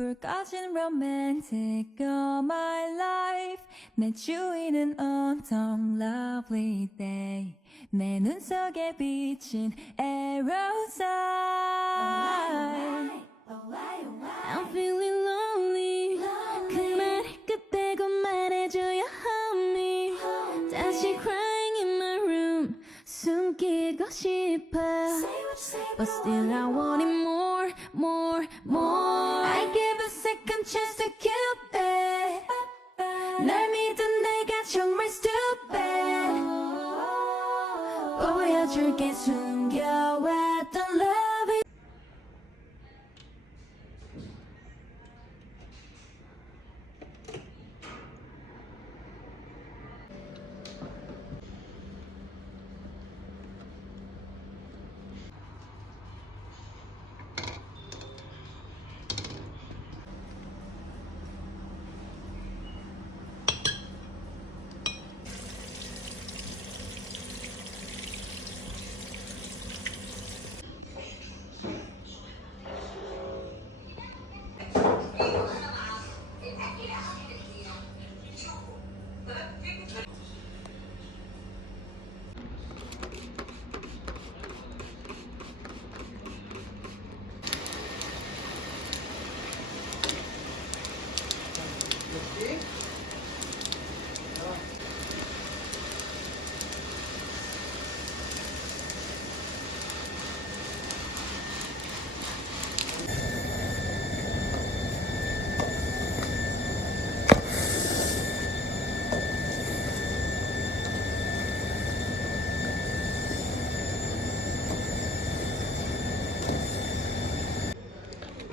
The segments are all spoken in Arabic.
불 꺼진 romantic all my life 내 주위는 온통 lovely day 내 눈 속에 비친 aerosol I'm feeling lonely 그 말을 끝대고 말해줘요 honey 다시 crying in my room 숨기고 싶어 But still I want it more, more, more I give a second chance to Cupid 날 믿은 내가 정말 stupid 보여줄게 숨겨왔던 love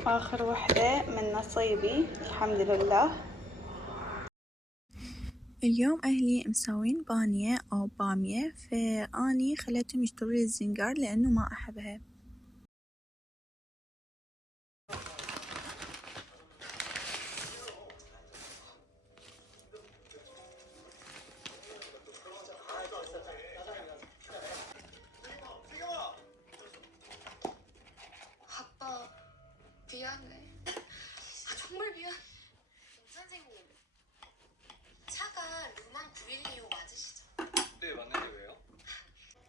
آخر وحدة من نصيبي الحمد لله. اليوم أهلي مسوين بانية أو بامية فأني خليتهم يشتروا لي الزنجر لأنه ما أحبها. 아빠 미안해. 정말 미안. 선생님 차가 루만 912호 맞으시죠? 네, 맞는데 왜요?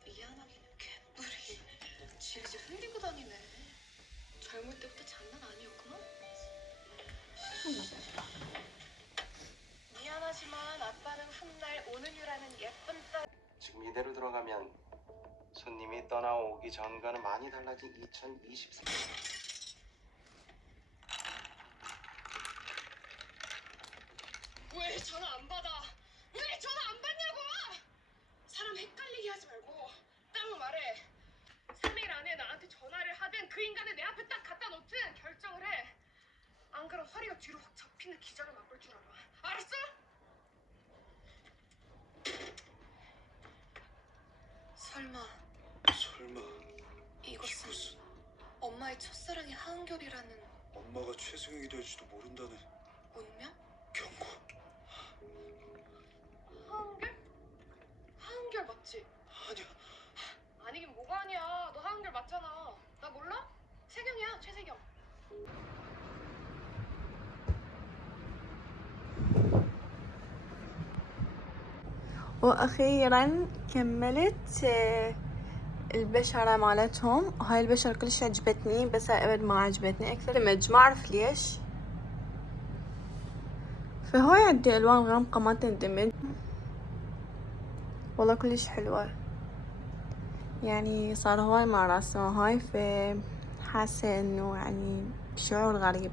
미안하기는 개뿔이 질질 흘리고 다니네. 젊을 때부터 장난 아니었구나. 미안하지만 아빠는 훗날 오는유라는 예쁜 딸. 지금 이대로 들어가면 손님이 떠나오기 전과는 많이 달라진 2024. 왜 전화 안 받아? 왜 전화 안 받냐고! 사람 헷갈리게 하지 말고 딱 말해. 3일 안에 나한테 전화를 하든 그 인간을 내 앞에 딱 갖다 놓든 결정을 해. 안 그럼 허리가 뒤로 확 접히는 기절을 맛볼 줄 알아. 알았어? 설마 이것은 엄마의 첫사랑이 하은결이라는 엄마가 최승욱이 될지도 모른다는 운명? 경고. 하은결? 하은결 맞지? 아니야. 아니긴 뭐가 아니야. 너 하은결 맞잖아. 나 몰라? 세경이야, 최세경. وأخيرا كملت البشرة مالتهم. هاي البشرة كلش عجبتني بس هاي أبد ما عجبتني أكثر دمج ما أعرف ليش. فهاي عندي ألوان غامقة ما تندمج والله كلش حلوة يعني صار هواي ما راسمة هاي فحاسة إنه يعني شعور غريب.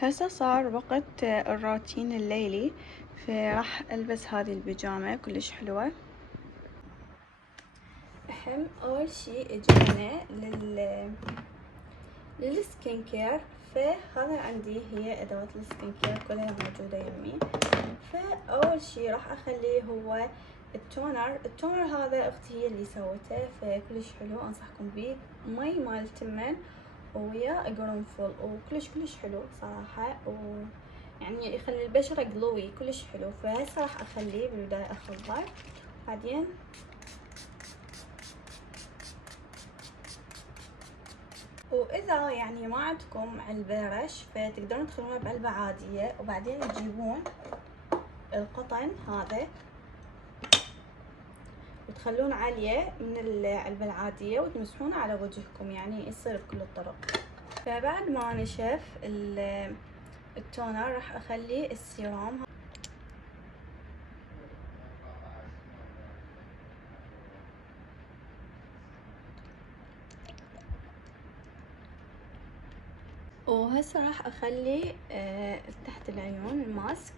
هسه صار وقت الروتين الليلي، فراح البس هذه البيجامة كلش حلوة. اول شي اجينا للسكين كير، فهذا عندي هي ادوات السكين كير كلها موجودة يمي. فاول شي راح اخليه هو التونر هذا اختي هي اللي سوته، فكلش حلو، انصحكم بيه. مي مال تمن ويا قرنفل، وكلش حلو صراحة، ويعني يخلي البشرة جلوي كلش حلو. فهسه راح اخليه بالبداية اخضر، بعدين واذا يعني ما عندكم علبة رش فتقدرون تخلونها بعلبة عادية، وبعدين تجيبون القطن هذا وتخلون عالية من العلبة العادية وتمسحونه على وجهكم، يعني يصير بكل الطرق. فبعد ما نشف التونر راح اخلي السيرام. وهسه راح اخلي تحت العيون الماسك.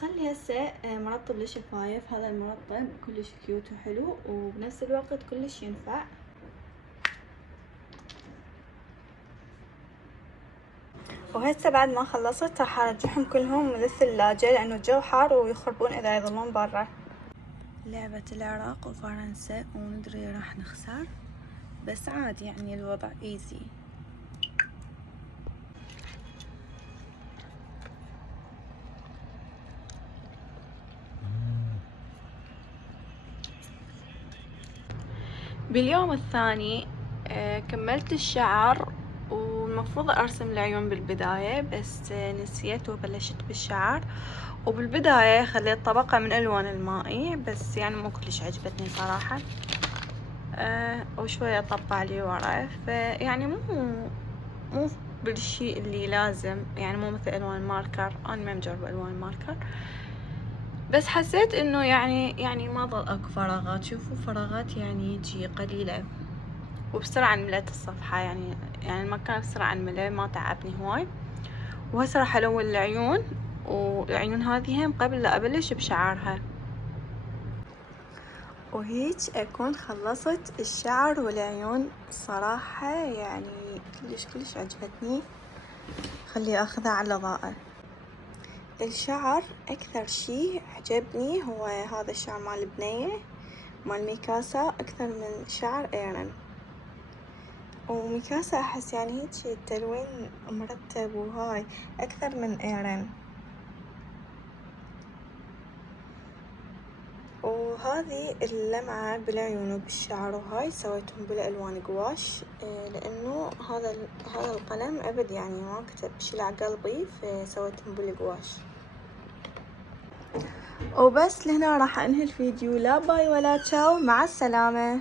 خلي هسه مرطب للشفايف. هذا المرطب كلش كيوت وحلو وبنفس الوقت كلش ينفع. وهسه بعد ما خلصت راح ارجعهم كلهم للثلاجة لانه الجو حار ويخربون اذا يظلون برا. لعبة العراق وفرنسا وندري راح نخسر، بس عادي يعني الوضع ايزي. باليوم الثاني كملت الشعر، والمفروض ارسم العيون بالبداية بس نسيت وبلشت بالشعر. وبالبداية خليت طبقة من الوان المائي بس يعني مو كلش عجبتني صراحة، وشوية طبع لي ورا، فيعني مو بالشي اللي لازم، يعني مو مثل الوان ماركر. انا ما مجربة الوان ماركر، بس حسيت انه يعني ما ظل اكو فراغات. شوفوا فراغات يعني يجي قليلة، وبسرعة انملت الصفحة، يعني المكان بسرعة انملى، ما تعبني هواي. وهسه راح الون العيون، والعيون هذه هم قبل لا ابلش بشعرها. وهيج اكون خلصت الشعر والعيون صراحة، يعني كلش عجبتني. خلي اخذها على الاضاءة. الشعر اكثر شي عجبني هو هذا الشعر مال البنية مال ميكاسا اكثر من شعر ايرن. وميكاسا احس يعني هيك التلوين مرتب وهاي اكثر من ايرن. وهذه اللمعة بالعيون وبالشعر وهاي سويتهم بالالوان قواش، لانه هذا القلم ابد يعني ما كتب شي على قلبي، فسويتهم بالقواش. وبس لهنا راح انهي الفيديو. لا باي ولا تشاو، مع السلامة.